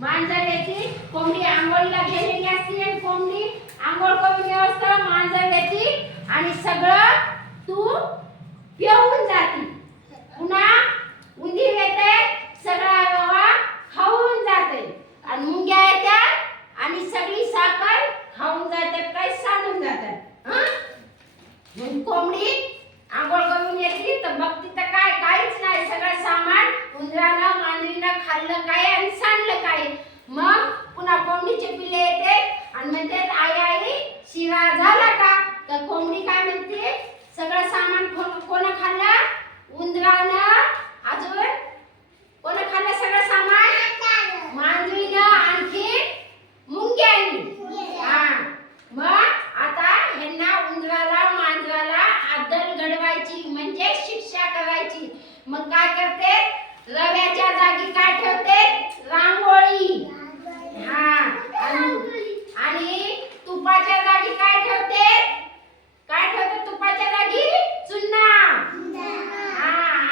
मांजर येते कोंबडी आंघोळीला गेलेली असते आणि कोंबडी आंघोळ करून व्यवस्था मांजर येते आणि सगळं तू पिऊन जाते. पुन्हा उंदीर येते सगळा रवा खाऊन जाते आणि मुंग्या येतात आणि सगळी साखर खाऊन जातात काय सांडून जातात. मग कोंबडी आंघोळ करून येते तर बघती तर काय काहीच नाही सगळं सामान उंदरानं मांजरीनं खाल्लं काय आणि सांडलं काय. मग पुन्हा कोंबडीचे पिल्ले येते आणि म्हणते आई आई शिरा झाला का. तर कोंबडी काय म्हणते सगळं सामान कोण खाल्लं उंदरानं अजून कोण खाल्लं सगळं सामान मांजरीनं आणखी मुंग्यांनी. मग आता ह्यांना उंदराला मांजराला आदल घडवायची म्हणजे शिक्षा करायची. मग काय करते रव्याच्या जागी काय ठेवते रांगोळी. आणि तुपाच्या जागी काय ठेवते तुपाच्या जागी चुन्ना.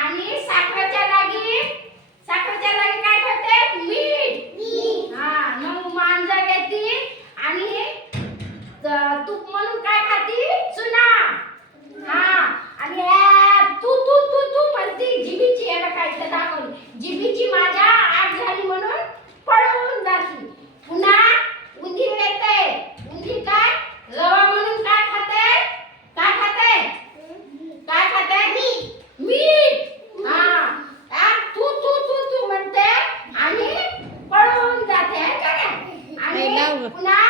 आणि साखरेच्या जागी काय ठेवते मीठ. मग मांजर येते आणि तूप म्हणून काय खाती चुना. आणि तू तू तू तू म्हणती जिभीची हे बघा इथं दाखवली जिभीची माझ्या आग झाली म्हणून पळून जाती. पुन्हा उंदीर येते उंदीर काय रवा म्हणून काय खाते मीठ. तू तू तू तू म्हणते आणि पळून जाते. आणि पुन्हा